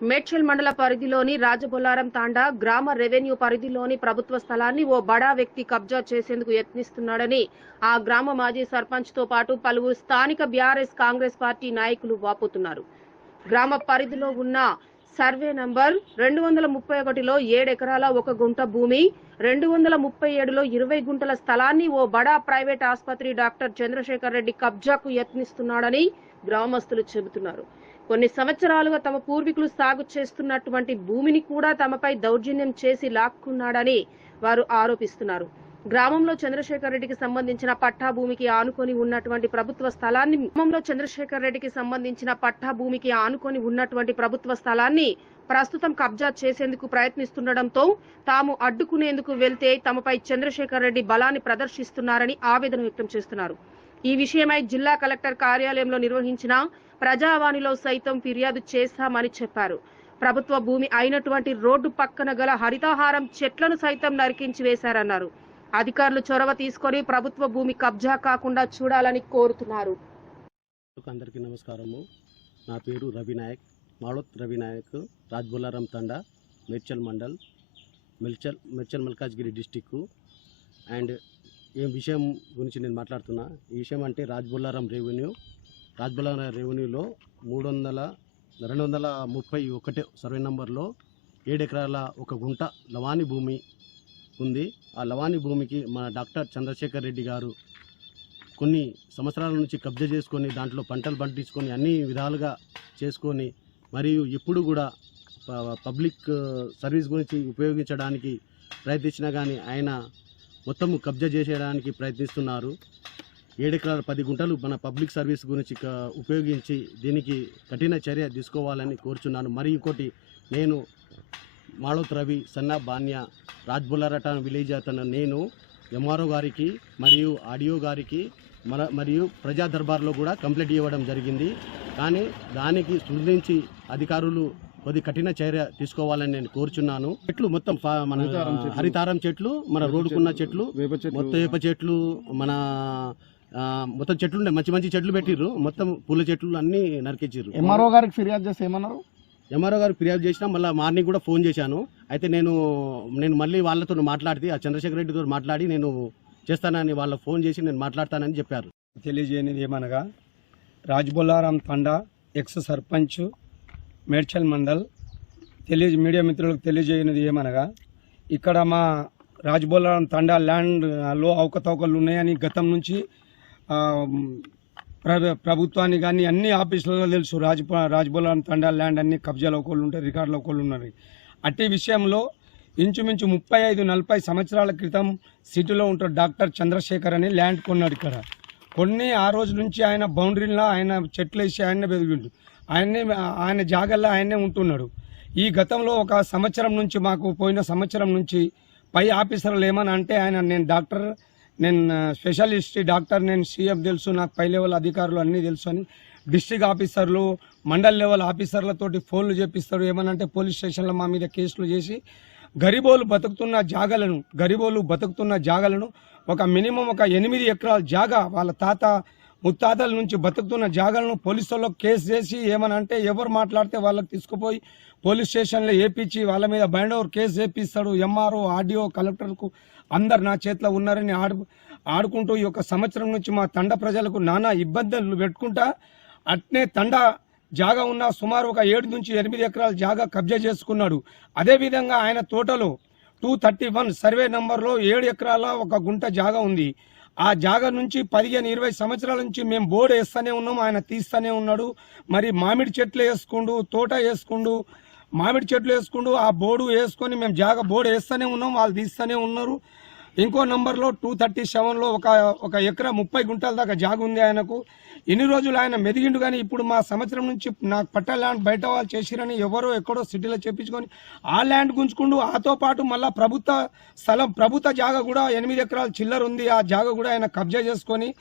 మేడ్చల్ మండల పరిధిలోని రాజబొల్లారం తాండా గ్రామ రెవెన్యూ పరిధిలోని ప్రభుత్వ స్థలాన్ని ఓ బడా వ్యక్తి కబ్జా చేసేందుకు యత్నిస్తున్నాడని ఆ గ్రామ మాజీ సర్పంచ్తో పాటు పలువురు స్థానిక బీఆర్ఎస్ కాంగ్రెస్ పార్టీ నాయకులు వాపోతున్నారు. గ్రామ పరిధిలో ఉన్న సర్వే నంబర్ రెండు వందల ముప్పై ఒకటిలో ఏడెకరాల ఒక గుంట భూమి రెండు వందల ముప్పై ఏడులో ఇరవై గుంటల స్థలాన్ని ఓ బడా ప్రైవేట్ ఆసుపత్రి డాక్టర్ చంద్రశేఖర్ రెడ్డి కబ్జాకు యత్నిస్తున్నాడని గ్రామస్తులు చెబుతున్నారు. కొన్ని సంవత్సరాలుగా తమ పూర్వీకులు సాగు చేస్తున్నటువంటి భూమిని కూడా తమపై దౌర్జన్యం చేసి లాక్కున్నాడని వారు ఆరోపిస్తున్నారు. గ్రామంలో చంద్రశేఖర్ రెడ్డికి సంబంధించిన పట్టా భూమికి ఆనుకొని ఉన్నటువంటి ప్రభుత్వ స్థలాన్ని గ్రామంలో చంద్రశేఖర్ రెడ్డికి సంబంధించిన పట్టా భూమికి ఆనుకొని ఉన్నటువంటి ప్రభుత్వ స్థలాన్ని ప్రస్తుతం కబ్జా చేసేందుకు ప్రయత్నిస్తుండటంతో తాము అడ్డుకునేందుకు వెళ్తే తమపై చంద్రశేఖర్ రెడ్డి బలాన్ని ప్రదర్శిస్తున్నారని ఆవేదన వ్యక్తం చేస్తున్నారు. ఈ విషయమై జిల్లా కలెక్టర్ కార్యాలయంలో నిర్వహించిన ప్రజావాణిలో సైతం ఫిర్యాదు చేశామని చెప్పారు. ప్రభుత్వ భూమి అయినటువంటి రోడ్డు పక్కన గల హరితహారం చెట్లను సైతం నరికించి వేశారన్నారు. అధికారులు చొరవ తీసుకొని ప్రభుత్వ భూమి కబ్జా కాకుండా చూడాలని కోరుతున్నారు. అందరికీ నమస్కారము. నా పేరు రవి నాయక్. రవినాయక్ రవి నాయక్ తండా మిర్చల్ మండల్ మిర్చల్ మిర్చల్ మల్కాజ్గిరి డిస్టిక్ అండ్ ఏం విషయం గురించి నేను మాట్లాడుతున్నా. ఈ విషయం అంటే రాజ్బుల్లారం రెవెన్యూ. రాజ్బుల్లారం రెవెన్యూలో మూడు వందల రెండు వందల ముప్పై ఒకటి సర్వే నంబర్లో ఏడు ఎకరాల ఒక గుంట లవాణి భూమి ఉంది. ఆ లవాణి భూమికి మన డాక్టర్ చంద్రశేఖర్ రెడ్డి గారు కొన్ని సంవత్సరాల నుంచి కబ్జా చేసుకొని దాంట్లో పంటలు పండించుకొని అన్ని విధాలుగా చేసుకొని మరియు ఎప్పుడు కూడా పబ్లిక్ సర్వీస్ గురించి ఉపయోగించడానికి ప్రయత్నించినా కానీ ఆయన మొత్తం కబ్జా చేసేయడానికి ప్రయత్నిస్తున్నారు. ఏడెకరాల పది గుంటలు మన పబ్లిక్ సర్వీస్ గురించి ఉపయోగించి దీనికి కఠిన చర్య తీసుకోవాలని కోరుచున్నాను. మరి ఇంకోటి నేను మాళోత్ రవి సన్నా బాన్య రాజ్బుల్లారట విలేజ్ అతను నేను ఎంఆర్ఓ గారికి మరియు ఆడియో గారికి మన మరియు ప్రజా దర్బార్లో కూడా కంప్లైంట్ ఇవ్వడం జరిగింది. కానీ దానికి స్పందించి అధికారులు కొద్ది కఠిన చర్య తీసుకోవాలని నేను కోరుచున్నాను. చెట్లు మొత్తం మన హరితారం చెట్లు. మన రోడ్డుకున్న చెట్లు మొత్తం వేప చెట్లు మన మొత్తం చెట్లు మంచి మంచి చెట్లు పెట్టిర్రు. మొత్తం పూల చెట్లు అన్ని నరికిచ్చిర్రు ఎంఆర్ఓ గారికి ఫిర్యాదు చేస్తే ఏమన్నారు? ఎంఆర్ఓ గారు ఫిర్యాదు చేసినా మళ్ళీ మార్నింగ్ కూడా ఫోన్ చేశాను. అయితే నేను నేను మళ్ళీ వాళ్ళతో మాట్లాడితే ఆ చంద్రశేఖర్ రెడ్డితో మాట్లాడి నేను చేస్తానని వాళ్ళ ఫోన్ చేసి నేను మాట్లాడతానని చెప్పారు. తెలియజేయనిది ఏమనగా రాజ్బొల్లారం తండా ఎక్స్ సర్పంచ్ మేడ్చల్ మండల్. తెలియ మీడియా మిత్రులకు తెలియజేయనిది ఏమనగా ఇక్కడ మా రాజ్బొల్లారం తండా ల్యాండ్లో అవకతవకలు ఉన్నాయని గతం నుంచి ప్రభుత్వాన్ని కానీ అన్ని ఆఫీసులలో తెలుసు. రాజ్ రాజ్బొల్లారం తండా ల్యాండ్ అన్ని కబ్జాలో ఒకళ్ళు ఉంటారు రికార్డులో ఒకళ్ళు ఉన్నారు. అట్టి విషయంలో ఇంచుమించు ముప్పై ఐదు నలభై సంవత్సరాల క్రితం సిటీలో ఉంటాడు డాక్టర్ చంద్రశేఖర్ అని ల్యాండ్ కొన్నాడు ఇక్కడ. కొన్ని ఆ రోజు నుంచి ఆయన బౌండరీలో ఆయన చెట్లు వేసి ఆయన బెదిరిండు. ఆయన్నే ఆయన జాగల్లో ఆయన్నే ఉంటున్నాడు. ఈ గతంలో ఒక సంవత్సరం నుంచి మాకు పోయిన సంవత్సరం నుంచి పై ఆఫీసర్లు ఏమని అంటే ఆయన నేను డాక్టర్ నేను స్పెషలిస్ట్ డాక్టర్ నేను సీఎఫ్ తెలుసు నాకు పై లెవెల్ అధికారులు అన్నీ తెలుసు అని డిస్ట్రిక్ట్ ఆఫీసర్లు మండల్ లెవెల్ ఆఫీసర్లతోటి ఫోన్లు చేపిస్తారు. ఏమనంటే పోలీస్ స్టేషన్లో మా మీద కేసులు చేసి గరిబోలు బతుకుతున్న జాగలను గరిబోలు బతుకుతున్న జాగలను ఒక మినిమం ఒక ఎనిమిది ఎకరాల జాగా వాళ్ళ తాత ముత్తాతల నుంచి బతుకుతున్న జాగాలను పోలీసుల్లో కేసు చేసి ఏమని అంటే ఎవరు మాట్లాడితే వాళ్ళకి తీసుకుపోయి పోలీస్ స్టేషన్లో ఏపించి వాళ్ళ మీద బైండ్ ఓవర్ కేసు చేపిస్తాడు ఎంఆర్ఓ ఆర్డీఓ కలెక్టర్కు అందరు నా చేతిలో ఉన్నారని ఆడు ఆడుకుంటూ ఈ యొక్క సంవత్సరం నుంచి మా తండ ప్రజలకు నానా ఇబ్బందులు పెట్టుకుంటా అట్నే తండ జాగా ఉన్న సుమారు ఒక ఏడు నుంచి ఎనిమిది ఎకరాల జాగా కబ్జా చేసుకున్నాడు. అదేవిధంగా ఆయన తోటలో టూ థర్టీ వన్ సర్వే నంబర్లో ఏడు ఎకరాల ఒక గుంట జాగా ఉంది. ఆ జాగా నుంచి పదిహేను ఇరవై సంవత్సరాల నుంచి మేము బోర్డు వేస్తూనే ఉన్నాం. ఆయన తీస్తూనే ఉన్నాడు. మరి మామిడి చెట్లు వేసుకుండు తోట వేసుకుండు మామిడి చెట్లు వేసుకుండు ఆ బోర్డు వేసుకొని మేము జాగా బోర్డు వేస్తూనే ఉన్నాం. వాళ్ళు తీస్తూనే ఉన్నారు. ఇంకో నంబర్లో టూ థర్టీ సెవెన్లో ఒక ఒక ఎకరా ముప్పై గుంటల దాకా జాగా ఉంది ఆయనకు. ఎన్ని రోజులు ఆయన మెదిగిండు కానీ ఇప్పుడు మా సంవత్సరం నుంచి నాకు పట్ట ల్యాండ్ బయట వాళ్ళు చేసిరని ఎవరో ఎక్కడో సిటీలో చెప్పించుకొని ఆ ల్యాండ్ గుంజుకుండు. ఆతో పాటు మళ్ళీ ప్రభుత్వ స్థలం ప్రభుత్వ జాగా కూడా ఎనిమిది ఎకరాల చిల్లర ఉంది. ఆ జాగా కూడా ఆయన కబ్జా చేసుకొని